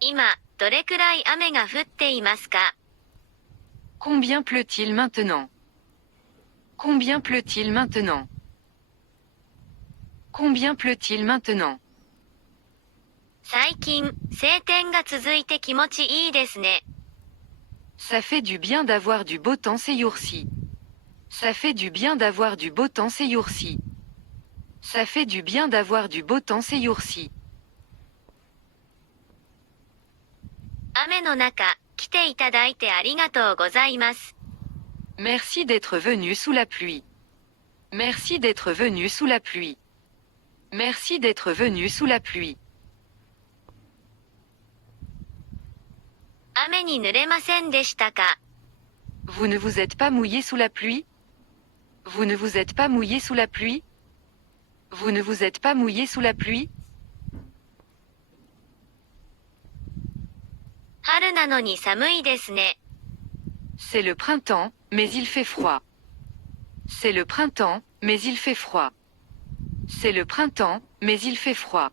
今、どれくらい雨が降っていますか？ Combien pleut-il maintenant? Combien pleut-il maintenant? Combien pleut-il maintenant? 最近、晴天が続いて気持ちいいですね。Ça fait du bien d'avoir du beau temps ces jours-ci. Ça fait du bien d'avoir du beau temps ces jours-ci. Ça fait du bien d'avoir du beau temps ces jours-ci. 雨の中、来ていただいてありがとうございます。Merci d'être venu sous la pluie. Merci d'être venu sous la pluie. Merci d'être venu sous la pluie. 雨に濡れませんでしたか？ Vous ne vous êtes pas mouillé sous la pluie? Vous ne vous êtes pas mouillé sous la pluie? Vous ne vous êtes pas mouillé sous la pluie? 春なのに寒いですね。C'est le printemps, mais il fait froid. C'est le printemps, mais il fait froid. C'est le printemps, mais il fait froid.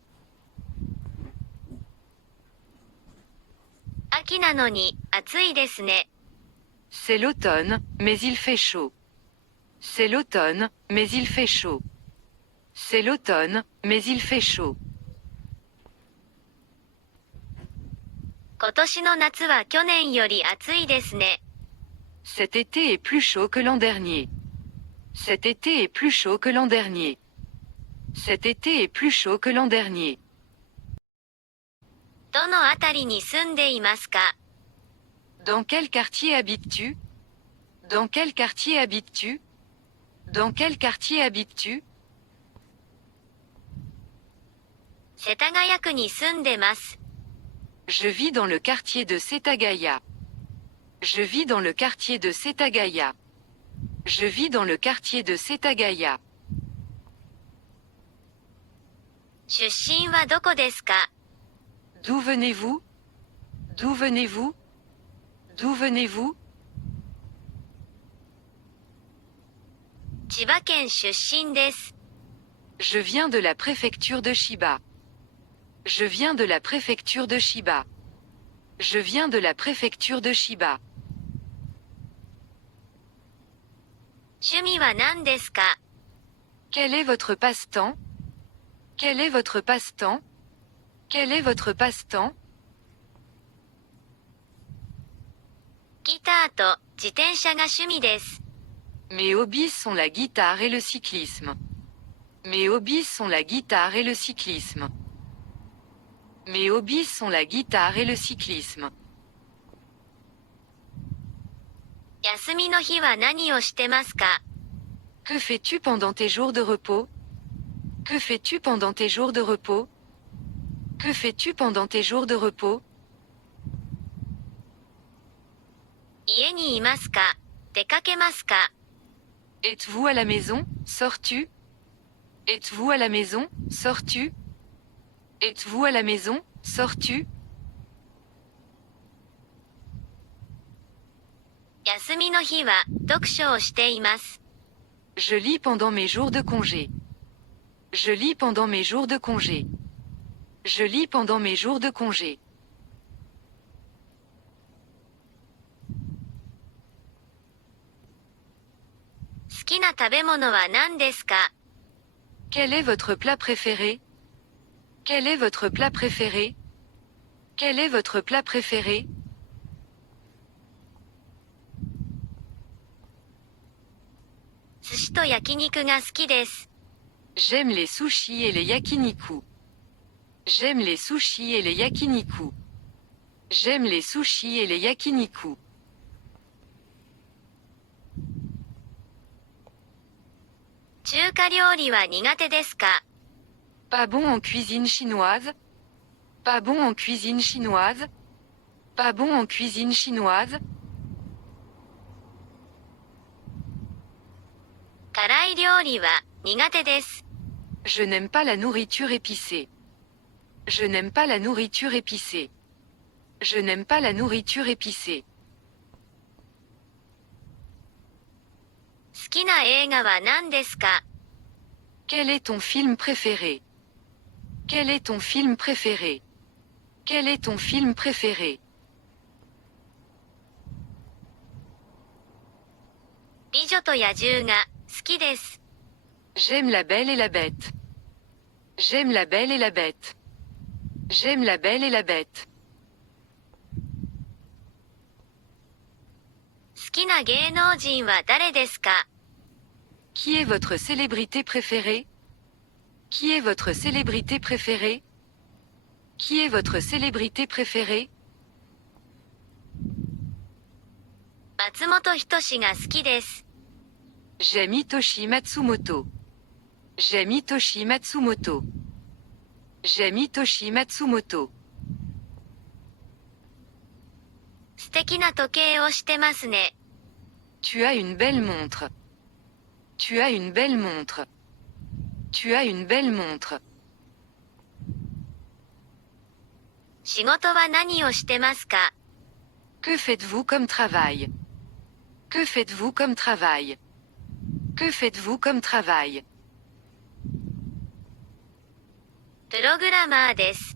秋なのに暑いですね。C'est l'automne, mais il fait chaud. C'est l'automne, mais il fait chaud. C'est l'automne, mais il fait chaud. 今年の夏は去年より暑いですね。Cet été est plus chaud que l'an dernier. Cet été est plus chaud que l'an dernier. Cet été est plus chaud que l'an dernier. どのあたりに住んでいますか？ Dans quel quartier habites-tu? Dans quel quartier habites-tu? Dans quel quartier habites-tu? 世田谷区に住んでます。Je vis dans le quartier de Setagaya. Je vis dans le quartier de Setagaya. Je vis dans le quartier de Setagaya. 出身はどこですか？ D'où venez-vous? D'où venez-vous? D'où venez-vous? 千葉県出身です。Je viens de la préfecture de Chiba. Je viens de la préfecture de Chiba. Je viens de la préfecture de Chiba. 趣味は何ですか？ Quel est votre passe-temps? Quel est votre passe-temps? Quel est votre passe-temps? ギターと自転車が趣味です。Mes hobbies sont la guitare et le cyclisme. Mes hobbies sont la guitare et le cyclisme. Mes hobbies sont la guitare et le cyclisme. 休みの日は何をしてますか？ Que fais-tu pendant tes jours de repos? Que fais-tu pendant tes jours de repos? Que fais-tu pendant tes jours de repos? 家にいますか？出かけますか？ Êtes-vous à la maison? Sors-tu? Êtes-vous à la maison? Sors-tu? Êtes-vous à la maison? Sors-tu? 休みの日は読書をしています。Je lis pendant mes jours de congé. Je lis pendant mes jours de congé. Je lis pendant mes jours de congé. 好きな食べ物は何ですか？ Quel est votre plat préféré? Quel est votre plat préféré? Quel est votre plat préféré? 寿司と焼肉が好きです。J'aime les sushis et les yakiniku. J'aime les sushis et les yakiniku. J'aime les sushis et les yakiniku. 中華料理は苦手ですか？ Pas bon en cuisine chinoise? Pas bon en cuisine chinoise? Pas bon en cuisine chinoise? 辛い料理は苦手です。Je n'aime pas la nourriture épicée. Je n'aime pas la nourriture épicée. Je n'aime pas la nourriture épicée. 好きな映画は何ですか？ Quel est ton film préféré? Quel est ton film préféré? Quel est ton film préféré? 美女と野獣が好きです。 J'aime la Belle et la Bête. J'aime la Belle et la Bête. J'aime la Belle et la Bête. 好きな芸能人は誰ですか？ Qui est votre célébrité préférée? Qui est votre célébrité préférée? Qui est votre célébrité préférée? 松本人志が好きです。 J'aime Hitoshi Matsumoto. J'aime Hitoshi Matsumoto. J'aime Hitoshi Matsumoto. 素敵な時計をしてますね。 Tu as une belle montre. Tu as une belle montre. Tu as une belle montre. 仕事は何をしてますか？ Que faites-vous comme travail? Que faites-vous comme travail? Que faites-vous comme travail? プログラマーです。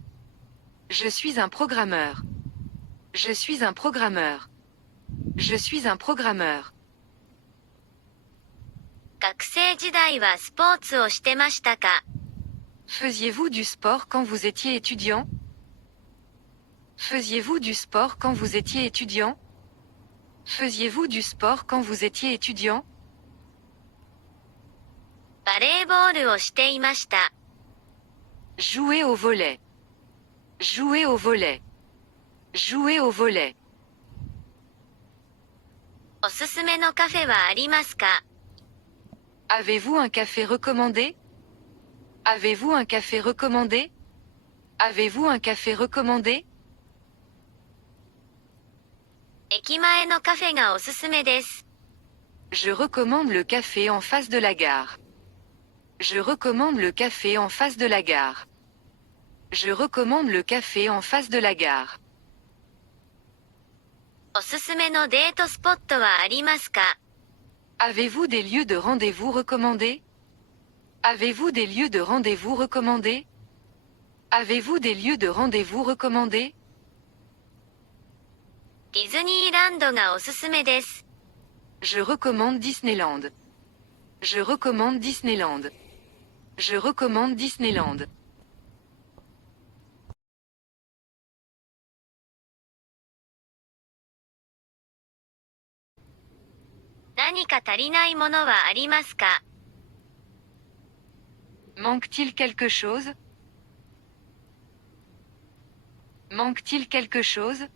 Je suis un programmeur. Je suis un programmeur. Je suis un programmeur. 学生時代はスポーツをしてましたか？ Faisiez-vous du sport quand vous étiez étudiant? Faisiez-vous du sport quand vous étiez étudiant? Faisiez-vous du sport quand vous étiez étudiant? バレーボールをしていました。 Jouer au volet. Jouer au volet. Jouer au volet. おすすめのカフェはありますか？ Avez-vous un café recommandé? Avez-vous un café recommandé? Avez-vous un café recommandé? 駅前のカフェがおすすめです。 Je recommande le café en face de la gare. Je recommande le café en face de la gare. Je recommande le café en face de la gare. おすすめのデートスポットはありますか？ Avez-vous des lieux de rendez-vous recommandés? Avez-vous des lieux de rendez-vous recommandés? Avez-vous des lieux de rendez-vous recommandés? ディズニーランドがおすすめです。 Je recommande Disneyland. Je recommande Disneyland. Je recommande Disneyland. 何か足りないものはありますか？ Manque-t-il quelque chose? Manque-t-il quelque chose?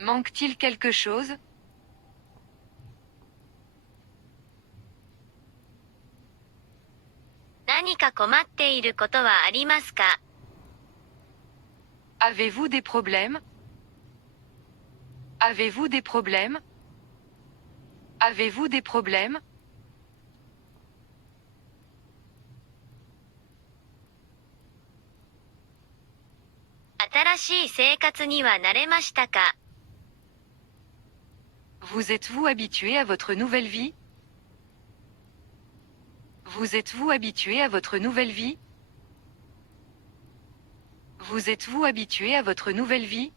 Manque-t-il quelque chose? 何か困っていることはありますか？ Avez-vous des problèmes? Avez-vous des problèmes? Avez-vous des problèmes? 新しい生活には慣れましたか？ Vous êtes-vous habitué à votre nouvelle vie? Vous êtes-vous habitué à votre nouvelle vie? Vous êtes-vous habitué à votre nouvelle vie?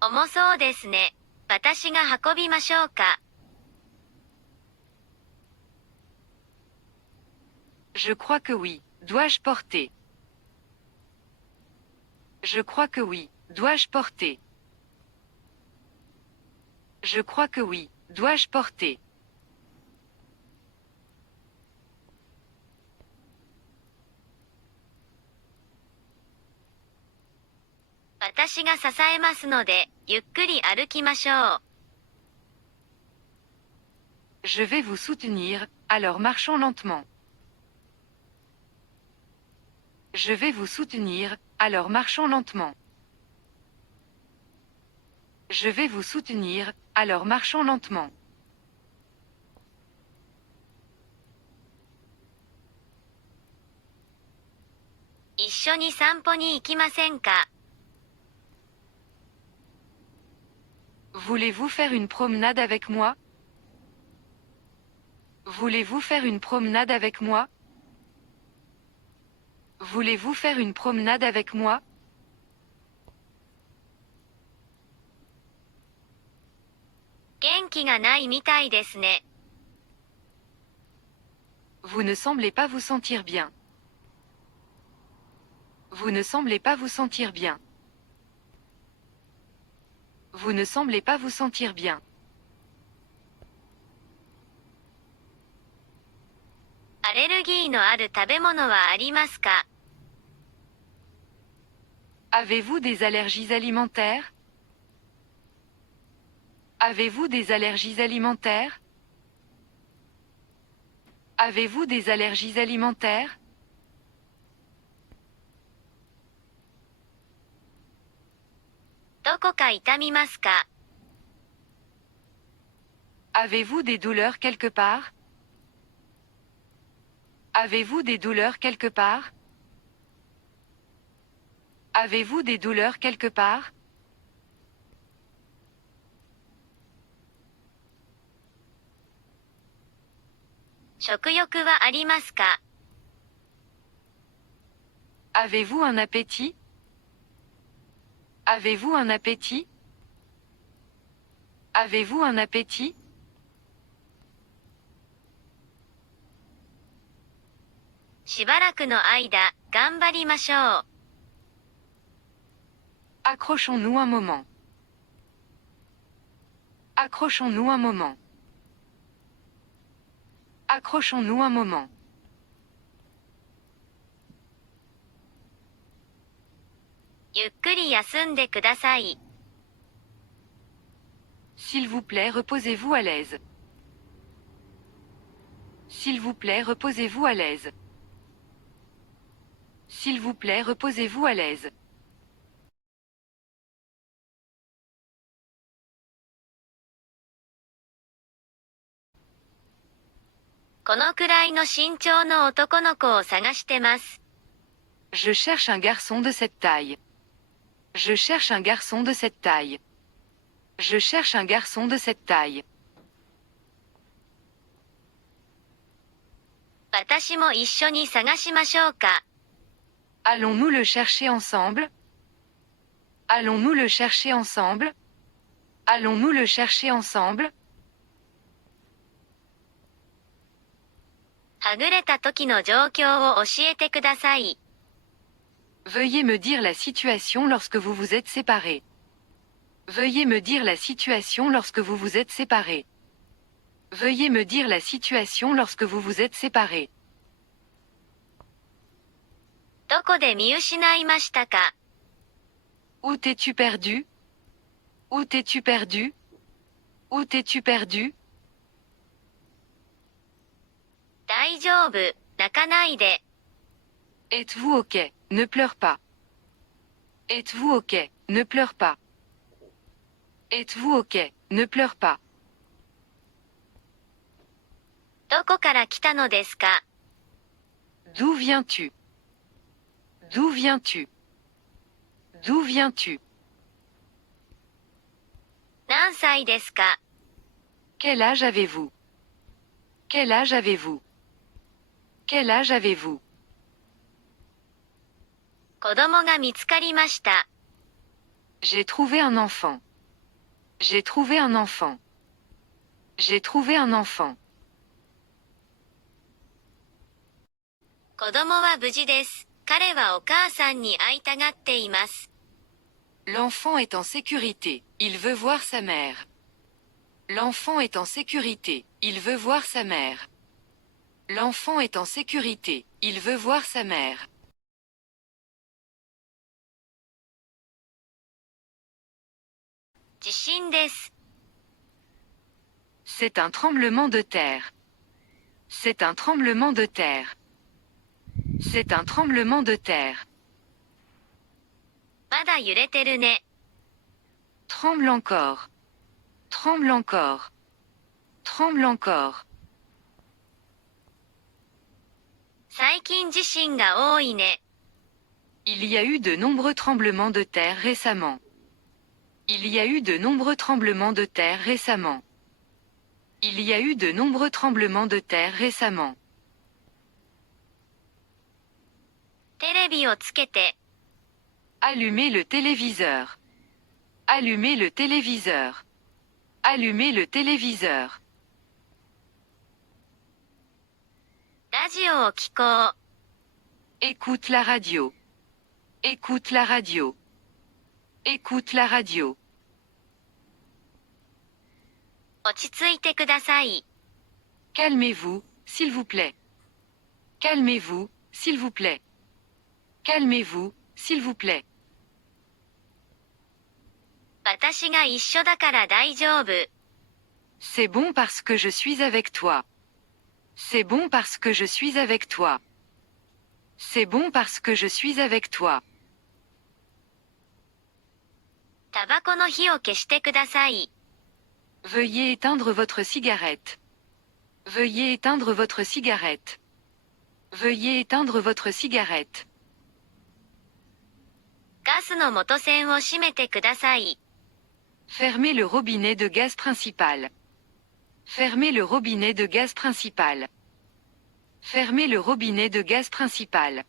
重そうですね。私が運びましょうか？ Je crois que oui. Dois-je porter? Je crois que oui. Dois-je porter? Je crois que oui. Dois-je porter? 私が支えますので、ゆっくり歩きましょう。 Je vais vous soutenir, alors marchons lentement. Je vais vous soutenir, alors marchons lentement. Je vais vous soutenir, alors marchons lentement. 一緒に散歩に行きませんか？ Voulez-vous faire une promenade avec moi? Voulez-vous faire une promenade avec moi? Voulez-vous faire une promenade avec moi? 元気がないみたいですね。Vous ne semblez pas vous sentir bien. Vous ne semblez pas vous sentir bien. Vous ne semblez pas vous sentir bien. アレルギーのある食べ物はありますか？ Avez-vous des allergies alimentaires? Avez-vous des allergies alimentaires? Avez-vous des allergies alimentaires? どこか痛みますか？ Avez-vous des douleurs quelque part? Avez-vous des douleurs quelque part? Avez-vous des douleurs quelque part? 食欲はありますか？ Avez-vous un appétit? Avez-vous un appétit? Avez-vous un appétit? しばらくの間、頑張りましょう。Accrochons-nous un moment. Accrochons-nous un moment. Accrochons-nous un moment. ゆっくり休んでください。S'il vous plaît, reposez-vous à l'aise. S'il vous plaît, reposez-vous à l'aise. S'il vous plaît, reposez-vous à l'aise. このくらいの身長の男の子を探してます。Je cherche un garçon de cette taille. Je cherche un garçon de cette taille. Je cherche un garçon de cette taille. 私も一緒に探しましょうか。Allons-nous le chercher ensemble? Allons-nous le chercher ensemble? Allons-nous le chercher ensemble? はぐれた時の状況を教えてください。Veuillez me dire la situation lorsque vous vous êtes séparés. Veuillez me dire la situation lorsque vous vous êtes séparés. Veuillez me dire la situation lorsque vous vous êtes séparés. どこで見失いましたか？ Où t'es-tu perdu? Où t'es-tu perdu? Où t'es-tu perdu? 大丈夫、泣かないで。Êtes-vous ok? Ne pleure pas. Êtes-vous ok? Ne pleure pas. Êtes-vous ok? Ne pleure pas. どこから来たのですか？ D'où viens-tu? D'où viens-tu? D'où viens-tu? 何歳ですか？ Quel âge avez-vous? Quel âge avez-vous? Quel âge avez-vous? 子供が見つかりました。J'ai trouvé un enfant. J'ai trouvé un enfant. J'ai trouvé un enfant. 子供は無事です。彼はお母さんに会いたがっています。L'enfant est en sécurité. Il veut voir sa mère. L'enfant est en sécurité. Il veut voir sa mère. L'enfant est en sécurité. Il veut voir sa mère. 地震です。C'est un tremblement de terre. C'est un tremblement de terre. C'est un tremblement de terre. まだ揺れてるね。Tremble encore. Tremble encore. Tremble encore. 最近地震が多いね。Il y a eu de nombreux tremblements de terre récemment. Il y a eu de nombreux tremblements de terre récemment. Il y a eu de nombreux tremblements de terre récemment. テレビをつけて。Allumez le téléviseur. Allumez le téléviseur. Allumez le téléviseur. ラジオを聞こう。Écoute la radio. Écoute la radio. Écoute la radio. 落ち着いてください。Calmez-vous, s'il vous plaît. Calmez-vous, s'il vous plaît. Calmez-vous, s'il vous plaît. 私が一緒だから大丈夫。C'est bon parce que je suis avec toi. C'est bon parce que je suis avec toi. C'est bon parce que je suis avec toi. タバコの火を消してください。Veuillez éteindre votre cigarette. Veuillez éteindre votre cigarette. Veuillez éteindre votre cigarette. ガスの元栓を閉めてください。Fermez le robinet de gaz principal. Fermez le robinet de gaz principal. Fermez le robinet de gaz principal.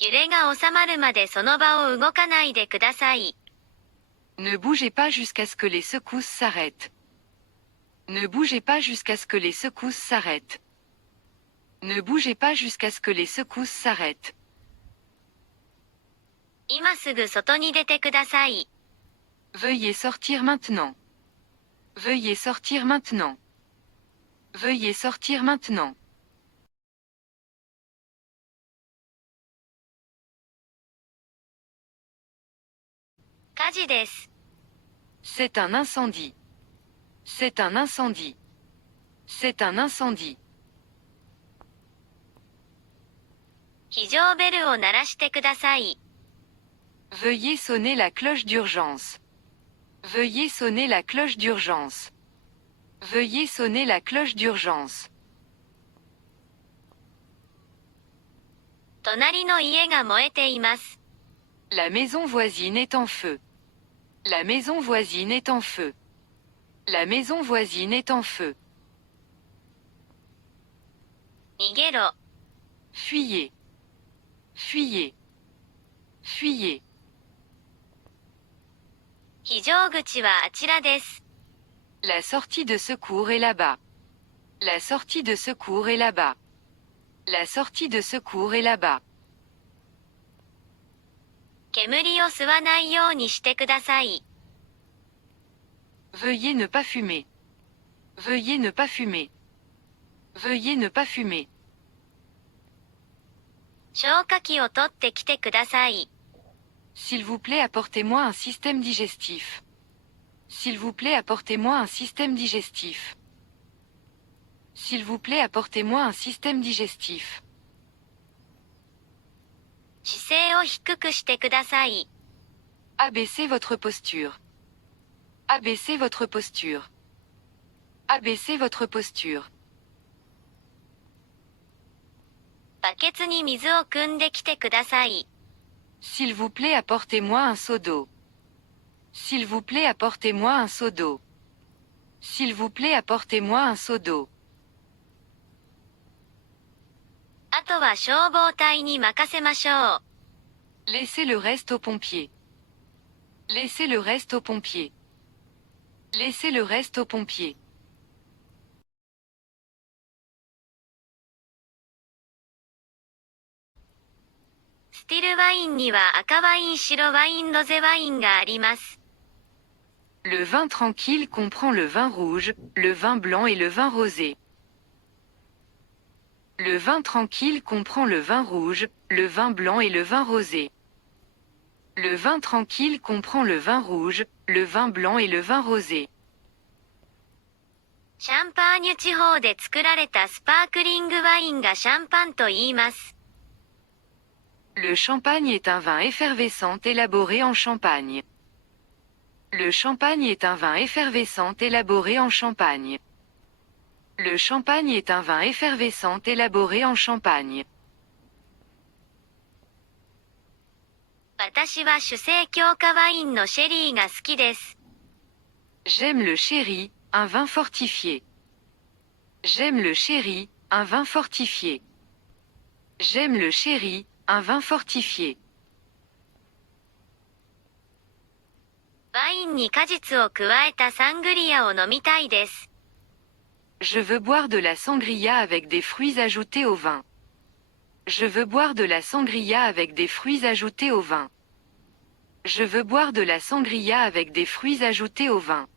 揺れが収まるまでその場を動かないでください。Ne bougez pas jusqu'à ce que les secousses s'arrêtent. Ne bougez pas jusqu'à ce que les secousses s'arrêtent. Ne bougez pas jusqu'à ce que les secousses s'arrêtent. 今すぐ外に出てください。Veuillez sortir maintenant. Veuillez sortir maintenant. Veuillez sortir maintenant. 火事です。C'est un incendie. C'est un incendie. C'est un incendie. 非常ベルを鳴らしてください。Veuillez sonner la cloche d'urgence. Veuillez sonner la cloche d'urgence. Veuillez sonner la cloche d'urgence. 隣の家が燃えています。La maison voisine est en feu. La maison voisine est en feu. La maison voisine est en feu. 逃げろ。Fuyez. Fuyez. Fuyez. 非常口はあちらです。La sortie de secours est là-bas. La sortie de secours est là-bas. La sortie de secours est là-bas. 煙を吸わないようにしてください。Veuillez ne pas fumer. Veuillez ne pas fumer. Veuillez ne pas fumer. 消火器を取ってきてください。S'il vous plaît, apportez-moi un système digestif. S'il vous plaît, apportez-moi un système digestif. S'il vous plaît, apportez-moi un système digestif. 姿勢を低くしてください。Abaissez votre posture. Abaissez votre posture. Abaissez votre posture. バケツに水を汲んできてください。S'il vous plaît, apportez-moi un seau d'eau. S'il vous plaît, apportez-moi un seau d'eau. S'il vous plaît, apportez-moi un seau d'eau. あとは消防隊に任せましょう。Laissez le reste aux pompiers. Laissez le reste aux pompiers. Laissez le reste aux pompiers. スティルワインには赤ワイン、白ワイン、ロゼワインがあります。Le vin tranquille comprend le vin rouge, le vin blanc et le vin rosé. Le vin tranquille comprend le vin rouge, le vin blanc et le vin rosé. Le vin tranquille comprend le vin rouge, le vin blanc et le vin rosé. シャンパーニュ地方で作られたスパークリングワインがシャンパンと言います。Le champagne est un vin effervescent élaboré en Champagne. Le champagne est un vin effervescent élaboré en Champagne. Le champagne est un vin effervescent élaboré en Champagne. 私は酒精強化ワインのシェリーが好きです。J'aime le sherry, un vin fortifié. J'aime le sherry, un vin fortifié. J'aime le sherry, un vin fortifié. ワインに果実を加えたサングリアを飲みたいです。Je veux boire de la sangria avec des fruits ajoutés au vin. Je veux boire de la sangria avec des fruits ajoutés au vin. Je veux boire de la sangria avec des fruits ajoutés au vin.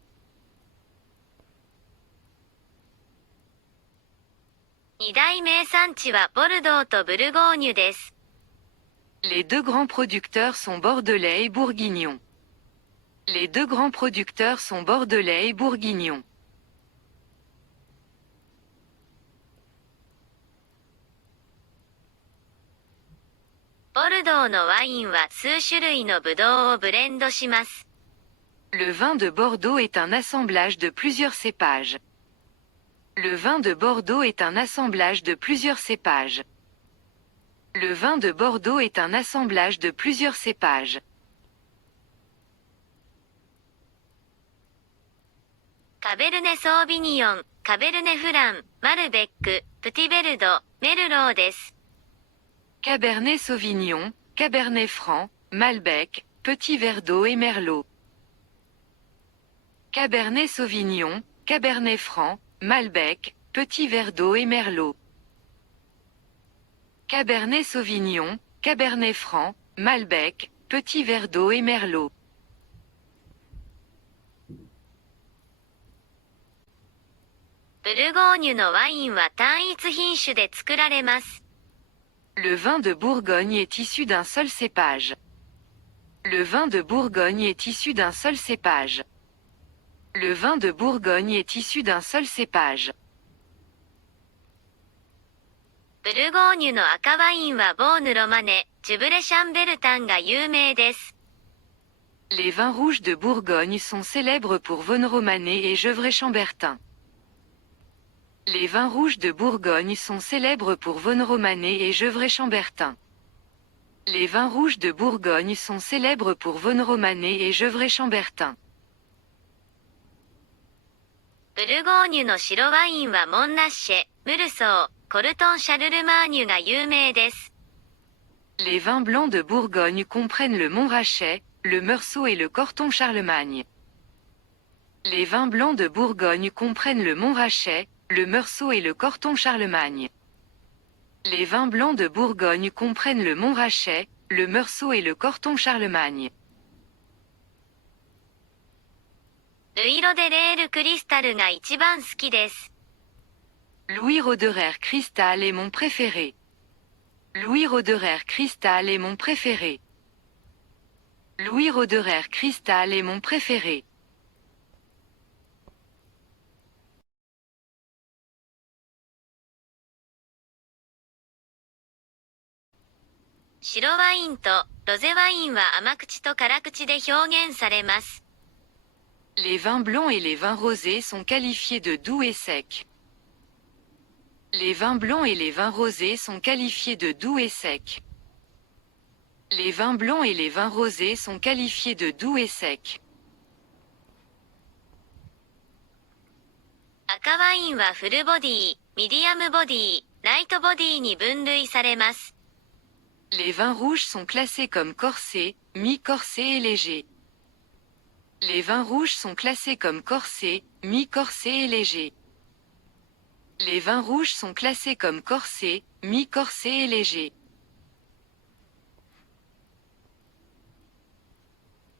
二大名産地はボルドーとブルゴーニュです。Les deux grands producteurs sont bordelais et bourguignons. Les deux grands producteurs sont bordelais et bourguignons. ボルドーのワインは数種類のブドウをブレンドします。Le vin de Bordeaux est un assemblage de plusieurs cépages. Le vin de Bordeaux est un assemblage de plusieurs cépages. Le vin de Bordeaux est un assemblage de plusieurs cépages. カベルネソービニオン、カベルネフラン、マルベック、プティベルド、メルローです。Cabernet Sauvignon, Cabernet Franc, Malbec, Petit Verdot et Merlot. Cabernet Sauvignon, Cabernet Franc, Malbec, Petit Verdot et Merlot. Cabernet Sauvignon, Cabernet Franc, Malbec, Petit Verdot et Merlot. ブルゴーニュのワインは単一品種で作られます。Le vin de Bourgogne est issu d'un seul cépage. Le vin de Bourgogne est issu d'un seul cépage. Le vin de Bourgogne est issu d'un seul cépage. ブルゴーニュの赤ワインはボーヌロマネ、ジュブレシャンベルタンが有名です。Les vins rouges de Bourgogne sont célèbres pour Vosne-Romanée et Gevrey-Chambertin. Les vins rouges de Bourgogne sont célèbres pour Vosne-Romanée et Gevrey-Chambertin. Les vins rouges de Bourgogne sont célèbres pour Vosne-Romanée et Gevrey-Chambertin. ブルゴーニュの白ワインはモンナッシェ、ムルソー、コルトンシャルルマーニュが有名です。Les vins blancs de Bourgogne comprennent le Montrachet, le Meursault et le Corton Charlemagne. Les vins blancs de Bourgogne comprennent le Montrachet, le Meursault et le Corton Charlemagne. Les vins blancs de Bourgogne comprennent le Montrachet, le Meursault et le Corton Charlemagne. ルイロデレールクリスタルが一番好きです。Louis Roederer Cristal est mon préféré. Louis Roederer Cristal est mon préféré. Louis Roederer Cristal est mon préféré. 白ワインとロゼワインは甘口と辛口で表現されます。Les vins blancs et les vins rosés sont qualifiés de doux et secs. Les vins blancs et les vins rosés sont qualifiés de doux et secs. Les vins blancs et les vins rosés sont qualifiés de doux et secs. 赤ワインはフルボディ、ミディアムボディ、ライトボディに分類されます。Les vins rouges sont classés comme corsés, mi-corsés et légers. Les vins rouges sont classés comme corsés, mi-corsés et légers. Les vins rouges sont classés comme corsés, mi-corsés et légers.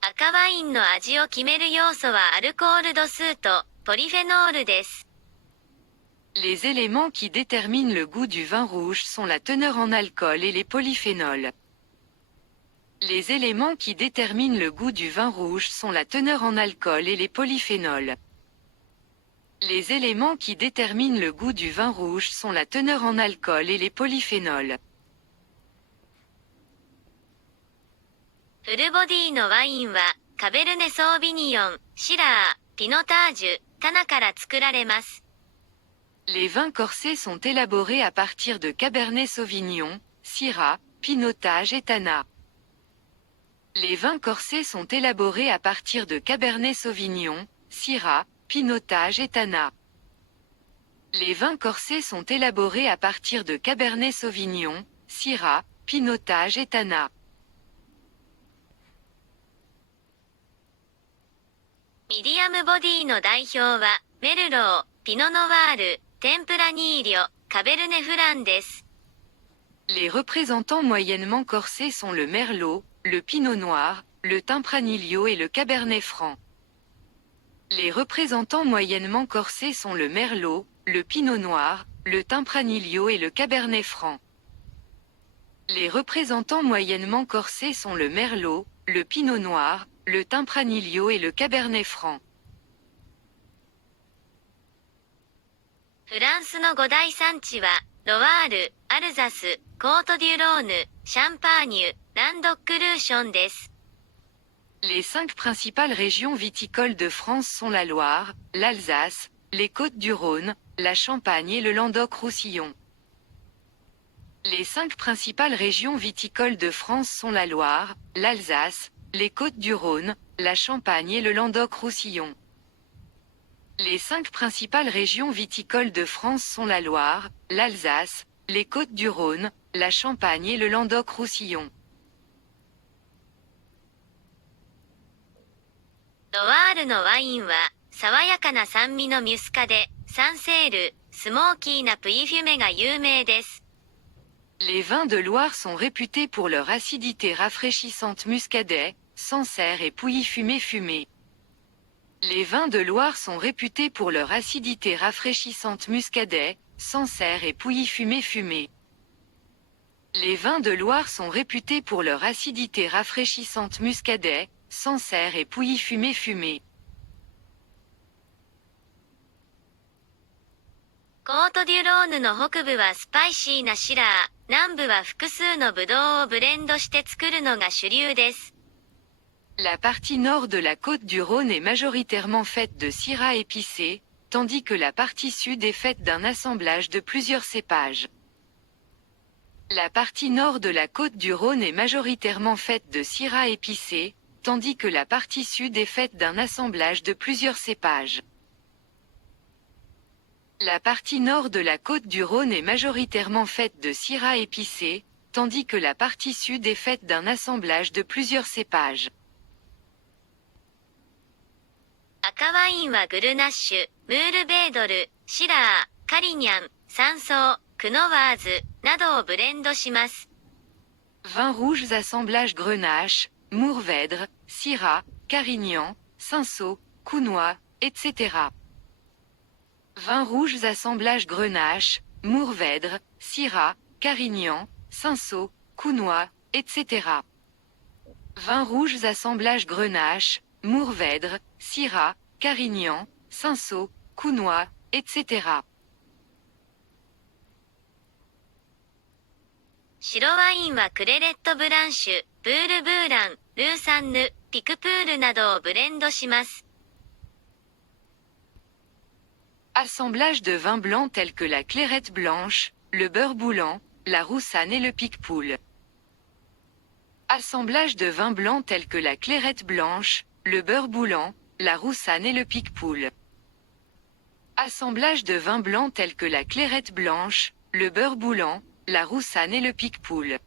赤ワインの味を決める要素はアルコール度数とポリフェノールです。Les éléments qui déterminent le goût du vin rouge sont la teneur en alcool et les polyphénols. Les éléments qui déterminent le goût du vin rouge sont la teneur en alcool et les polyphénols. Les éléments qui déterminent le goût du vin rouge sont la teneur en alcool et les polyphénols. フルボディのワインはカベルネソービニオン、シラー、ピノタージュ、タナから作られます。Les vins corsés sont élaborés à partir de Cabernet Sauvignon, Syrah, Pinotage et Tana. Les vins corsés sont élaborés à partir de Cabernet Sauvignon, Syrah, Pinotage et Tana. Les vins corsés sont élaborés à partir de Cabernet Sauvignon, Syrah, Pinotage et Tana. ミディアムボディの代表は、メルロー、ピノノワール、テンプラニーリョ、カベルネフランです。Les représentants moyennement corsés sont le Merlot, le Pinot Noir, le Tempranillo et le Cabernet Franc. Les représentants moyennement corsés sont le Merlot, le Pinot Noir, le Tempranillo et le Cabernet Franc. Les représentants moyennement corsés sont le Merlot, le Pinot Noir, le Tempranillo et le Cabernet Franc. フランスの5大産地は、ロワール、アルザス、コートデュローヌ、シャンパーニュ、ランドックルーションです。Les 5 principales régions viticoles de France sont la Loire, l'Alsace, les Côtes-du-Rhône, la Champagne et le Languedoc-Roussillon. Les 5 principales régions viticoles de France sont la Loire, l'Alsace, les Côtes-du-Rhône, la Champagne et le Languedoc-Roussillon. Les 5 principales régions viticoles de France sont la Loire, l'Alsace, les Côtes-du-Rhône, la Champagne et le Languedoc-Roussillon. ロワールのワインは、爽やかな酸味のミュスカで、サンセール、スモーキーなプイフュメが有名です。Les vins de Loire sont réputés pour leur acidité rafraîchissante muscadet, Sancerre et Pouilly fumé. Les vins de Loire sont réputés pour leur acidité rafraîchissante muscadet, Sancerre et Pouilly fumé. Les vins de Loire sont réputés pour leur acidité rafraîchissante muscadet, Sancerre et Pouilly fumé. コートデュローヌの北部はスパイシーなシラー、南部は複数のブドウをブレンドして作るのが主流です。La partie nord de la côte du Rhône est majoritairement faite de syrah épicé, tandis que la partie sud est faite d'un assemblage de plusieurs cépages. La partie nord de la côte du Rhône est majoritairement faite de syrah épicé, tandis que la partie sud est faite d'un assemblage de plusieurs cépages. La partie nord de la côte du Rhône est majoritairement faite de syrah épicé, tandis que la partie sud est faite d'un assemblage de plusieurs cépages. 赤ワインはグルナッシュ、ムールベードル、シラー、カリニャン、サンソー、クノワーズなどをブレンドします。Vins rouges assemblage Grenache, Mourvèdre, Syrah, Carignan, Cinsault, Counois, etc. Vins rouges assemblage Grenache, Mourvèdre, Syrah, Carignan, Cinsault, Counois, etc. Vins rouges assemblage Grenache, Mourvèdre, Syrah, Carignan, Cinsault, Counois, etc. 白ワインはクレレットブランシュ、ブールブーラン、ルーサンヌ、ピクプールなどをブレンドします。Assemblage de vins blancs tels que la clairette blanche, le beurre bouillant, la roussanne et le picpoul. Assemblage de vins blancs tels que la clairette blanche, le beurre bouillant, la roussanne et le picpoul. Assemblage de vins blancs tels que la clairette blanche, le beurre bouillant, la roussanne et le picpoul.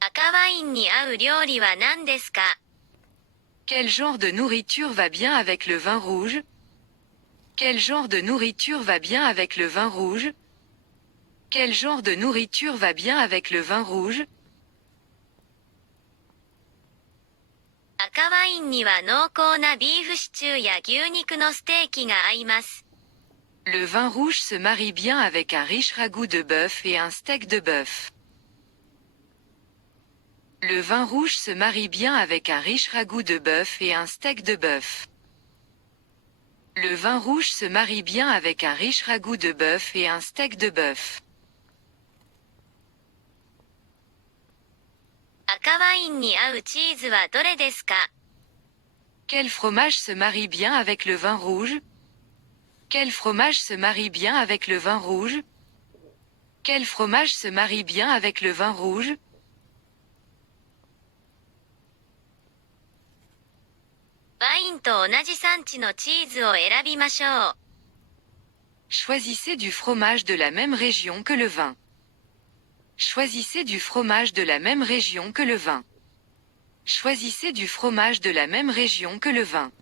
赤ワインに合う料理は何ですか？ Quel genre de nourriture va bien avec le vin rouge? Quel genre de nourriture va bien avec le vin rouge? Quel genre de nourriture va bien avec le vin rouge? 赤ワインには濃厚なビーフシチューや牛肉のステーキが合います。Le vin rouge se marie bien avec un riche ragoût de bœuf et un steak de bœuf. Le vin rouge se marie bien avec un riche ragoût de bœuf et un steak de bœuf. Le vin rouge se marie bien avec un riche ragoût de bœuf et un steak de bœuf. 赤ワインに合うチーズはどれですか？ Quel fromage se marie bien avec le vin rouge? Quel fromage se marie bien avec le vin rouge? Quel fromage se marie bien avec le vin rouge? インと同じ産地のチーズを選びましょう。Choisissez du fromage de la même région que le vin. Choisissez du fromage de la même région que le vin. Choisissez du fromage de la même région que le vin.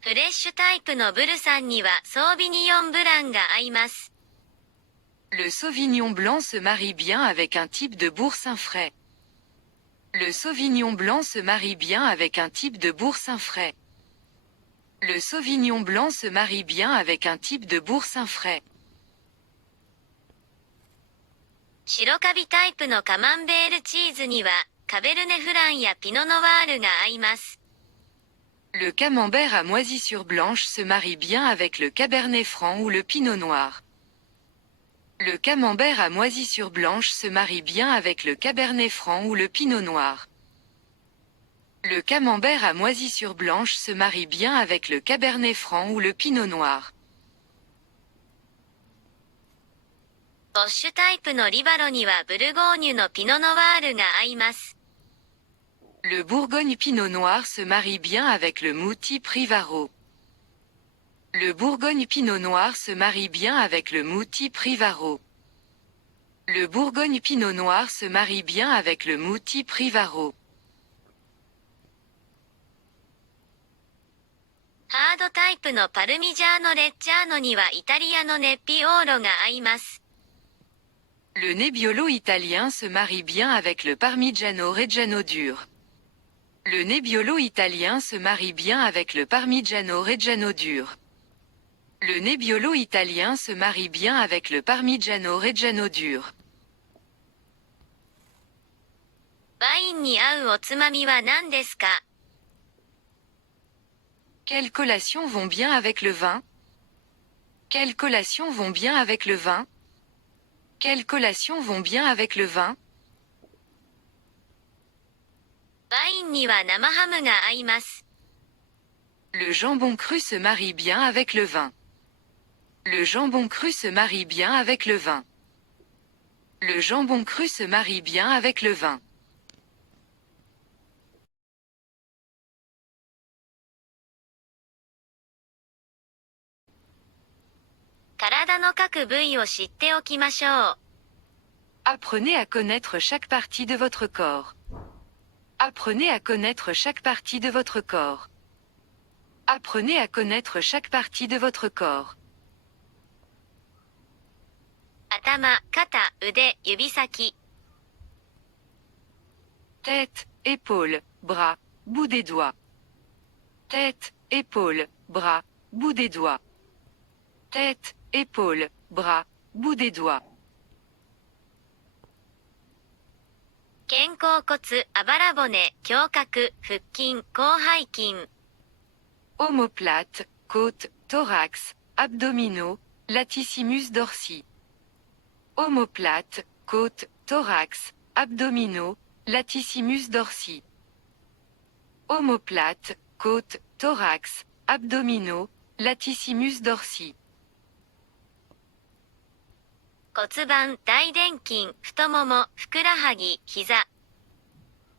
フレッシュタイプのブルサンにはソービニヨンブランが合います。Le Sauvignon blanc se marie bien avec un type de boursin frais. Le Sauvignon blanc se marie bien avec un type de boursin frais. Le Sauvignon blanc se marie bien avec un type de boursin frais. 白カビタイプのカマンベールチーズにはカベルネフランやピノノワールが合います。Le camembert à moisissure blanche se marie bien avec le cabernet franc ou le pinot noir. Le camembert à moisissure blanche se marie bien avec le cabernet franc ou le pinot noir. Le camembert à moisissure blanche se marie bien avec le cabernet franc ou le pinot noir. ボッシュタイプのリバロにはブルゴーニュのピノノワールが合います。Le Bourgogne Pinot Noir se marie bien avec le Mouty Privaro. Le Bourgogne Pinot Noir se marie bien avec le Mouty Privaro. Le Bourgogne Pinot Noir se marie bien avec le Mouty Privaro. ハードタイプのパルミジャーノ・レッジャーノにはイタリアのネッピオーロが合います。Le Nebbiolo italien se marie bien avec le Parmigiano Reggiano dur. Le Nebbiolo italien se marie bien avec le Parmigiano Reggiano dur. Le Nebbiolo italien se marie bien avec le Parmigiano Reggiano dur. ワインに合うおつまみは何ですか？ Quelles collations vont bien avec le vin? Quelles collations vont bien avec le vin? Quelles collations vont bien avec le vin? ワインには生ハムが合います。Le jambon cru se marie bien avec le vin. Le jambon cru se marie bien avec le vin. Le jambon cru se marie bien avec le vin. 体の各部位を知っておきましょう。Apprenez à connaître chaque partie de votre corps. Apprenez à connaître chaque partie de votre corps. Apprenez à connaître chaque partie de votre corps. 頭、肩、腕、指先。Tête, épaules, bras, bout des doigts. Tête, épaules, bras, bout des doigts. Tête, épaules, bras, bout des doigts. 肩甲骨、あばら骨、胸郭、腹筋、広背筋。Omoplate, côte, thorax, abdominaux, latissimus dorsi. Omoplate, côte, thorax, abdominaux, latissimus dorsi. Omoplate, côte, thorax, abdominaux, latissimus dorsi. 骨盤、大臀筋、太もも、ふくらはぎ、膝。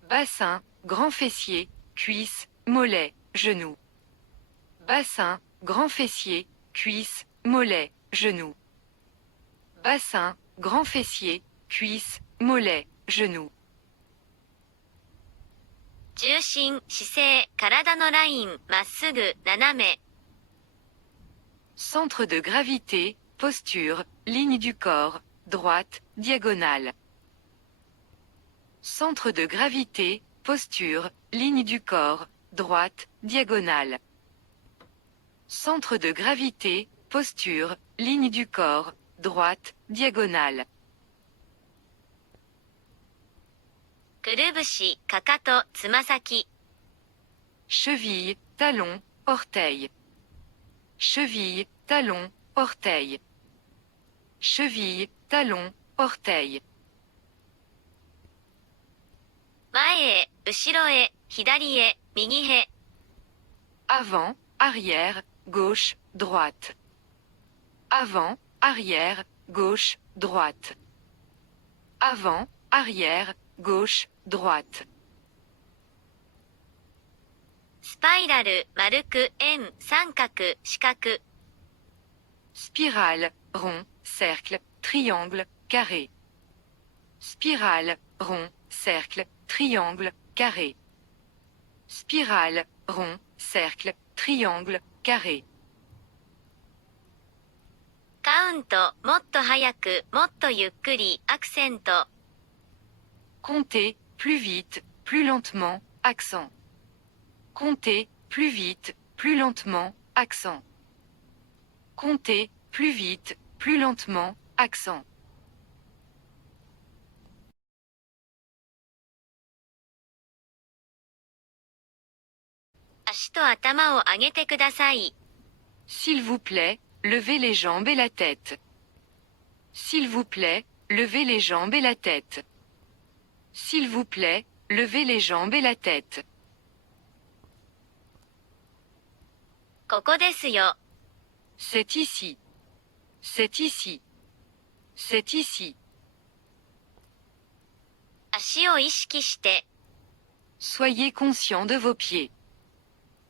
Bassin, grand fessier, cuisse, mollet, genou. Bassin, grand fessier, cuisse, mollet, genou. Bassin, grand fessier, cuisse, mollet, genou. 重心、姿勢、体のライン、まっすぐ、斜め。Centre de gravité, posture, ligne du corps, droite, diagonale. Centre de gravité, posture, ligne du corps, droite, diagonale. Centre de gravité, posture, ligne du corps, droite, diagonale. くるぶし、かかと、つま先。Cheville, talon, orteil. Cheville, talon, orteil. Cheville, talon, orteil. 前へ、後ろへ、左へ、右へ。Avant, arrière, gauche, droite. Avant, arrière, gauche, droite. Avant, arrière, gauche, droite. スパイラル、丸く、円、三角、四角。Spirale, rond, cercle, triangle, carré. Spirale, rond, cercle, triangle, carré. Spirale, rond, cercle, triangle, carré. カウント、もっと早く、もっとゆっくり、アクセント。Comptez, plus vite, plus lentement, accent. Comptez, plus vite, plus lentement, accent. Comptez, plus vite, plus lentement, accent. 足と頭を上げてください。S'il vous plaît, levez les jambes et la tête. S'il vous plaît, levez les jambes et la tête. S'il vous plaît, levez les jambes et la tête. ここですよ。C'est ici. C'est ici. C'est ici. 足を意識して。Soyez conscient de vos pieds.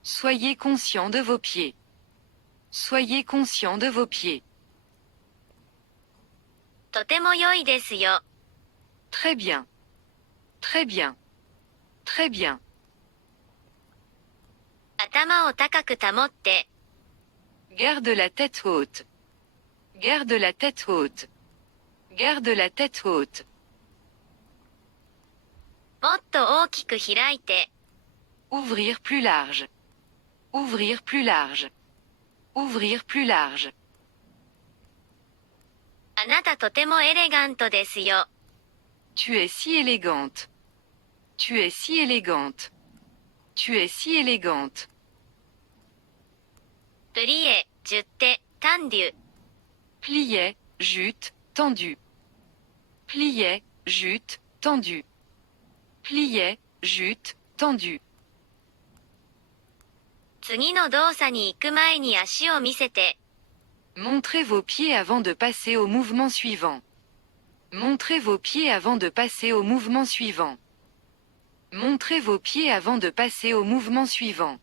Soyez conscient de vos pieds. Soyez conscient de vos pieds. とても良いですよ。Très bien. Très bien. Très bien. 頭を高く保って。Garde la tête haute. Garde la tête haute. Garde la tête haute. もっと大きく開いて。Ouvrir plus large. Ouvrir plus large. Ouvrir plus large. あなたとてもエレガントですよ。Tu es si élégante. Tu es si élégante. Tu es si élégante. プリエ、ジュッテ、タンデュ。Plié, jute, tendu. Plié, jute, tendu. Plié, jute, tendu. 次の動作に行く前に足を見せて。Montrez vos pieds avant de passer au mouvement suivant. Montrez vos pieds avant de passer au mouvement suivant. Montrez vos pieds avant de passer au mouvement suivant.